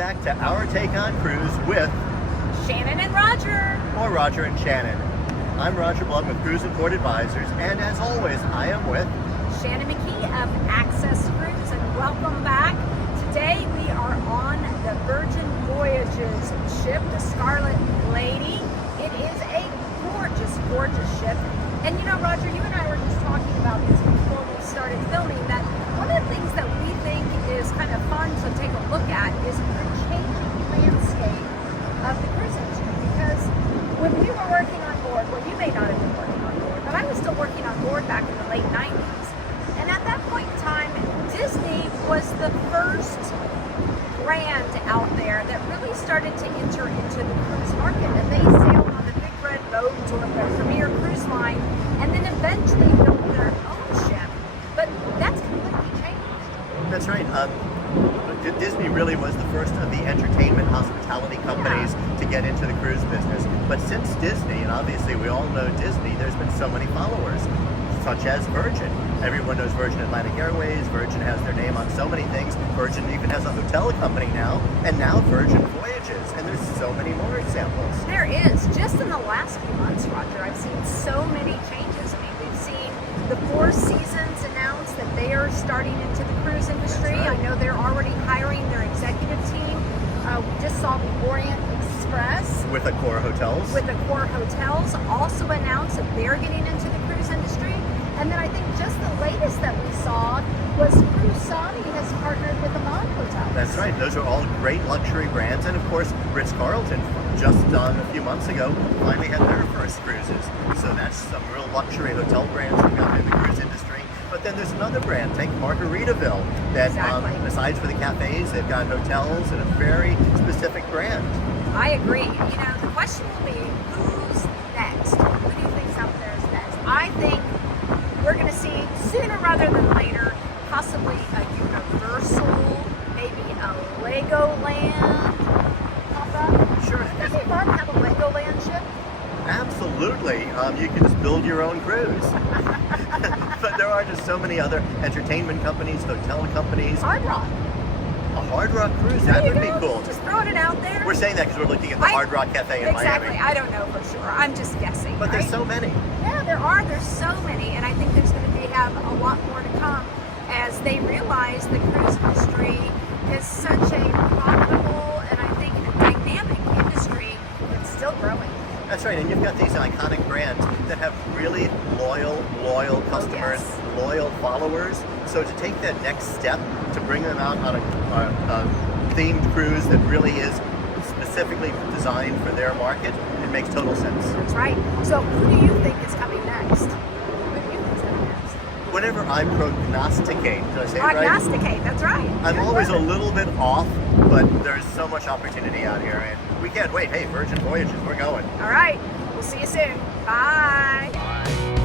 back to Our Take on Cruise with Shannon and Roger. Or Roger and Shannon. I'm Roger Blum with Cruise and Port Advisors, and as always, I am with Shannon McKee of Access Cruise, and welcome back. Today we are on the Virgin Voyages ship, the Scarlet Lady. It is a gorgeous, gorgeous ship. And you know, Roger, you and I were just talking about this before we started filming, that one of the things that we think is kind of fun to take a look at is the changing landscape of the cruise industry. Because when we were working on board, well, you may not have been working on board, but I was still working on board back in the late 90s. And at that point in time, Disney was the first brand out there that really started to enter into the cruise market. And they sailed on the Big Red Boat or the Premier Cruise Line, and then eventually built their own ship. But that's completely changed. That's right. Disney really was the first of the entertainment hospitality companies to get into the cruise business. But since Disney, and obviously we all know Disney, there's been so many followers, such as Virgin. Everyone knows Virgin Atlantic Airways. Virgin has their name on so many things. Virgin even has a hotel company now, and now Virgin Voyages. And there's so many more examples. There is. Just in the last few months, Roger, I've seen so many changes. I mean, we've seen the Four Seasons announce that they are starting into the cruise industry. Right. I know they're already hiring their executive team. We just saw the Orient Express With Accor Hotels. with Accor Hotels also announced that they're getting into the cruise industry. And then I think just the latest that we saw was Cruise Saudi has partnered with Amman Hotels. That's right. Those are all great luxury brands. And of course, Ritz-Carlton, just a few months ago, finally had their first cruises. So that's some real luxury hotel brands we've got in the cruise industry. But then there's another brand, take Margaritaville, that Exactly. besides for the cafes, they've got hotels and a very specific brand. I agree. You know, the question will be, who's next? Who do you think's out there is next? I think we're going to see sooner rather than later, possibly a Universal, maybe a Legoland pop up. Sure. Wouldn't that be fun to have a Legoland ship? Absolutely. You can just build your own cruise. But there are just so many other entertainment companies, hotel companies. Hard Rock. A Hard Rock cruise, There that you would be go. cool. Just throwing it out there. We're saying that because we're looking at the Hard Rock Cafe in Exactly. Miami. I don't know for sure. I'm just guessing. But right? there's so many. Yeah, there are. There's so many, and I think there's going to have a lot more to come as they realize the cruise industry is such a profitable and I think a dynamic industry that's still growing. That's right, and you've got these iconic brands that have really loyal customers, yes. loyal followers. So to take that next step, to bring them out on a themed cruise that really is specifically designed for their market, it makes total sense. That's right. So who do you think is coming next? Who do you think is coming next? Whenever I prognosticate, did I say it right? Prognosticate, that's right. I'm Good always a word. little bit off, but there's so much opportunity out here, and we can't wait. Hey, Virgin Voyages, we're going. All right. We'll see you soon. Bye. Bye.